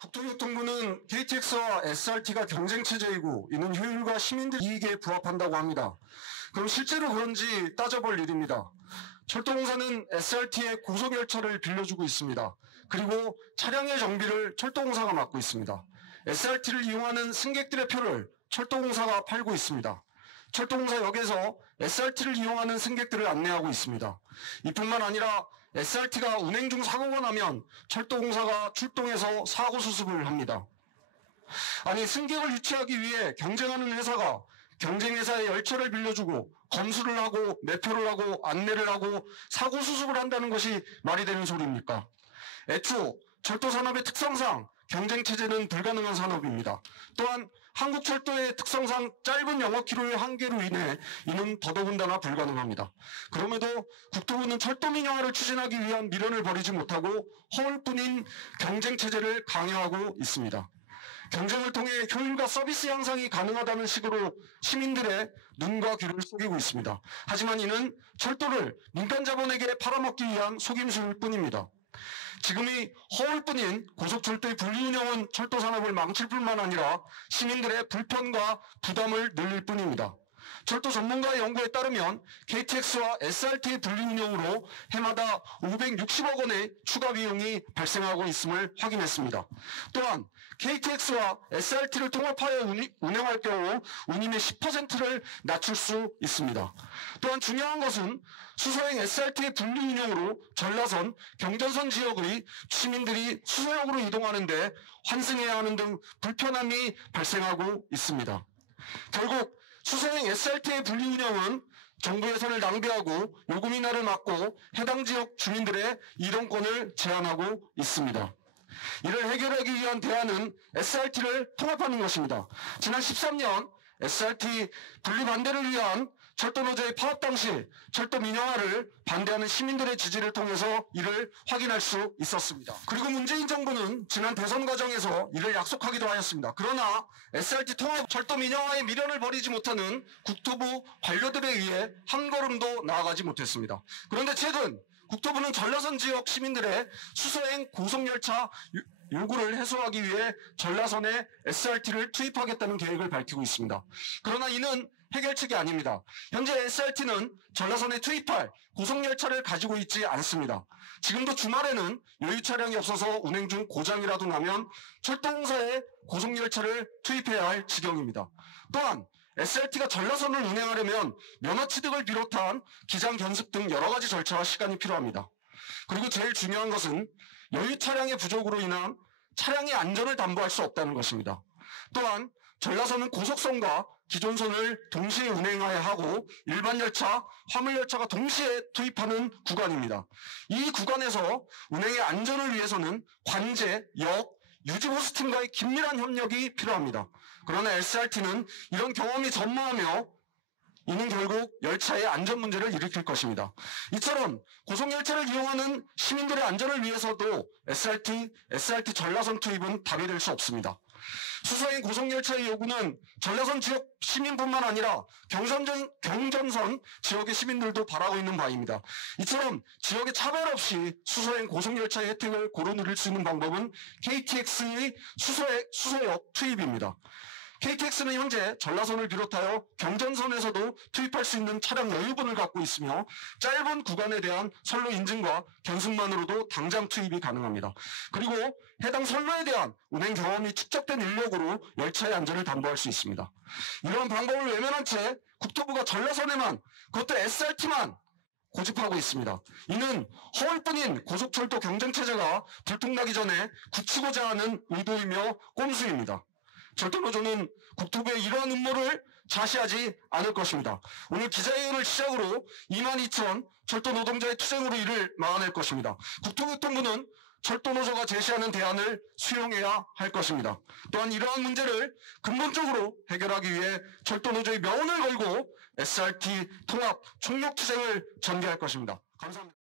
국토교통부는 KTX와 SRT가 경쟁체제이고 이는 효율과 시민들 이익에 부합한다고 합니다. 그럼 실제로 그런지 따져볼 일입니다. 철도공사는 SRT에 고속열차를 빌려주고 있습니다. 그리고 차량의 정비를 철도공사가 맡고 있습니다. SRT를 이용하는 승객들의 표를 철도공사가 팔고 있습니다. 철도공사역에서 SRT를 이용하는 승객들을 안내하고 있습니다. 이뿐만 아니라 SRT가 운행 중 사고가 나면 철도공사가 출동해서 사고 수습을 합니다. 아니, 승객을 유치하기 위해 경쟁하는 회사가 경쟁회사의 열차를 빌려주고 검수를 하고 매표를 하고 안내를 하고 사고 수습을 한다는 것이 말이 되는 소리입니까? 애초 철도산업의 특성상 경쟁체제는 불가능한 산업입니다. 또한 한국철도의 특성상 짧은 영업기로의 한계로 인해 이는 더더군다나 불가능합니다. 그럼에도 국토부는 철도 민영화를 추진하기 위한 미련을 버리지 못하고 허울뿐인 경쟁체제를 강요하고 있습니다. 경쟁을 통해 효율과 서비스 향상이 가능하다는 식으로 시민들의 눈과 귀를 속이고 있습니다. 하지만 이는 철도를 민간 자본에게 팔아먹기 위한 속임수일 뿐입니다. 지금이 허울뿐인 고속철도의 분리운영은 철도 산업을 망칠 뿐만 아니라 시민들의 불편과 부담을 늘릴 뿐입니다. 철도 전문가의 연구에 따르면 KTX와 SRT의 분리운영으로 해마다 560억 원의 추가 비용이 발생하고 있음을 확인했습니다. 또한 KTX와 SRT를 통합하여 운영할 경우 운임의 10%를 낮출 수 있습니다. 또한 중요한 것은 수서행 SRT의 분리운영으로 전라선, 경전선 지역의 시민들이 수서역으로 이동하는데 환승해야 하는 등 불편함이 발생하고 있습니다. 결국 수서행 SRT의 분리운영은 정부 예산을 낭비하고 요금 인하를 막고 해당 지역 주민들의 이동권을 제한하고 있습니다. 이를 해결하기 위한 대안은 SRT를 통합하는 것입니다. 지난 13년 SRT 분리 반대를 위한 철도노조의 파업 당시 철도 민영화를 반대하는 시민들의 지지를 통해서 이를 확인할 수 있었습니다. 그리고 문재인 정부는 지난 대선 과정에서 이를 약속하기도 하였습니다. 그러나 SRT 통합 철도 민영화에 미련을 버리지 못하는 국토부 관료들에 의해 한 걸음도 나아가지 못했습니다. 그런데 최근 국토부는 전라선 지역 시민들의 수서행 고속열차 요구를 해소하기 위해 전라선에 SRT를 투입하겠다는 계획을 밝히고 있습니다. 그러나 이는 해결책이 아닙니다. 현재 SRT는 전라선에 투입할 고속열차를 가지고 있지 않습니다. 지금도 주말에는 여유 차량이 없어서 운행 중 고장이라도 나면 철도공사에 고속열차를 투입해야 할 지경입니다. 또한 SRT가 전라선을 운행하려면 면허 취득을 비롯한 기장 견습 등 여러 가지 절차와 시간이 필요합니다. 그리고 제일 중요한 것은 여유 차량의 부족으로 인한 차량의 안전을 담보할 수 없다는 것입니다. 또한 전라선은 고속선과 기존선을 동시에 운행해야 하고 일반 열차, 화물 열차가 동시에 투입하는 구간입니다. 이 구간에서 운행의 안전을 위해서는 관제, 역, 유지보수팀과의 긴밀한 협력이 필요합니다. 그러나 SRT는 이런 경험이 전무하며 이는 결국 열차의 안전 문제를 일으킬 것입니다. 이처럼 고속열차를 이용하는 시민들의 안전을 위해서도 SRT 전라선 투입은 답이 될 수 없습니다. 수서행 고속열차의 요구는 전라선 지역 시민뿐만 아니라 경전선 지역의 시민들도 바라고 있는 바입니다. 이처럼 지역의 차별 없이 수서행 고속열차의 혜택을 고루 누릴 수 있는 방법은 KTX의 수서역 투입입니다. KTX는 현재 전라선을 비롯하여 경전선에서도 투입할 수 있는 차량 여유분을 갖고 있으며 짧은 구간에 대한 선로 인증과 견습만으로도 당장 투입이 가능합니다. 그리고 해당 선로에 대한 운행 경험이 축적된 인력으로 열차의 안전을 담보할 수 있습니다. 이런 방법을 외면한 채 국토부가 전라선에만, 그것도 SRT만 고집하고 있습니다. 이는 허울뿐인 고속철도 경쟁체제가 들통나기 전에 굳히고자 하는 의도이며 꼼수입니다. 철도노조는 국토부의 이러한 음모를 자시하지 않을 것입니다. 오늘 기자회견을 시작으로 22,000 철도 노동자의 투쟁으로 이를 막아낼 것입니다. 국토교통부는 철도노조가 제시하는 대안을 수용해야 할 것입니다. 또한 이러한 문제를 근본적으로 해결하기 위해 철도노조의 명운을 걸고 SRT 통합 총력 투쟁을 전개할 것입니다. 감사합니다.